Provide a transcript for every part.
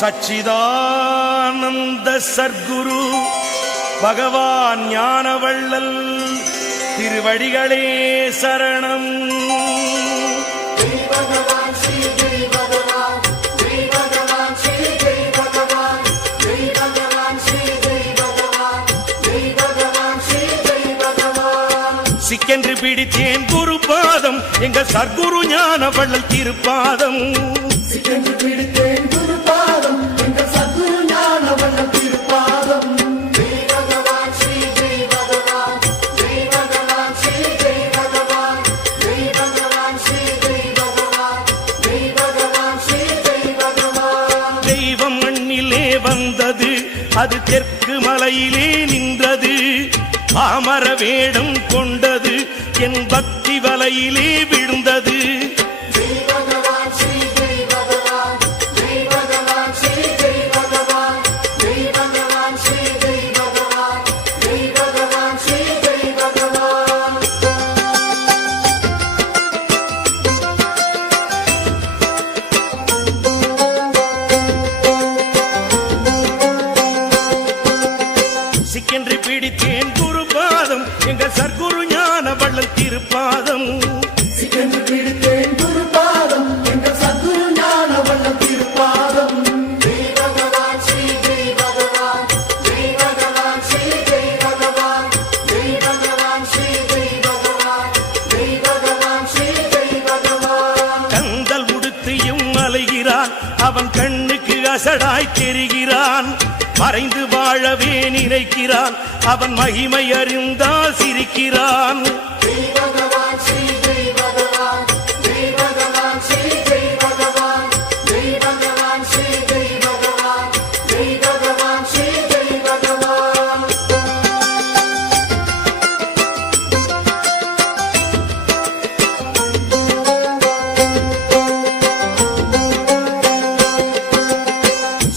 சச்சிதானந்த சர்க்குரு பகவான் ஞானவள்ளல் திருவடிகளே சரணம். சிக்கென்று பிடித்தேன் குரு பாதம் எங்க சர்க்குரு ஞானவள்ளல் திருப்பாதம். சிக்கென்று பிடித்தேன் குரு பாதம் எங்க சர்க்குரு ஞானவள்ளல் திருப்பாதம். ஜெய் பகவான் ஸ்ரீ ஜெய் பகவான், ஜெய் பகவான் ஸ்ரீ ஜெய் பகவான், ஜெய் பகவான் ஸ்ரீ ஜெய் பகவான், ஜெய் பகவான் ஸ்ரீ ஜெய் பகவான். தெய்வம் மண்ணிலே வந்தது, அது தெற்கு மலையிலே நின்றது. பாமர வேடம் கொண்டது, என் பக்தி வலையிலே விழுந்தது. ஜெய் பகவான் ஸ்ரீ ஜெய் பகவான், ஜெய் பகவான் ஸ்ரீ ஜெய் பகவான், ஜெய் பகவான் ஸ்ரீ ஜெய் பகவான், ஜெய் பகவான் ஸ்ரீ ஜெய் பகவான். சிக்கென்று பிடித்தேன் குரு பாதம் எங்க சர்க்குரு ஞானவள்ளல் திருப்பாதம். சிக்கென்று பிடித்தேன் குரு பாதம் எங்க சர்க்குரு ஞானவள்ளல் திருப்பாதம். ஜெய் பகவான் ஸ்ரீ ஜெய் பகவான், ஜெய் பகவான் ஸ்ரீ ஜெய் பகவான், ஜெய் பகவான் ஸ்ரீ ஜெய் பகவான், ஜெய் பகவான் ஸ்ரீ ஜெய் பகவான். கந்தல் உடுத்தியும் அலைகிறான், அவன் கண்ணுக்கு அசடாய் தெரிகிறான். மறைந்து வாழவே நினைக்கிறான், அவன் மகிமை அறிந்தால் சிரிக்கிறான். ஜெய் பகவான் ஸ்ரீ ஜெய் பகவான், ஜெய் பகவான் ஸ்ரீ ஜெய் பகவான், ஜெய் பகவான் ஸ்ரீ ஜெய் பகவான், ஜெய் பகவான் ஸ்ரீ ஜெய் பகவான்.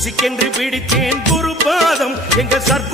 சிக்கென்று பிடித்தேன் குரு பாதம் எங்க சர்க்குரு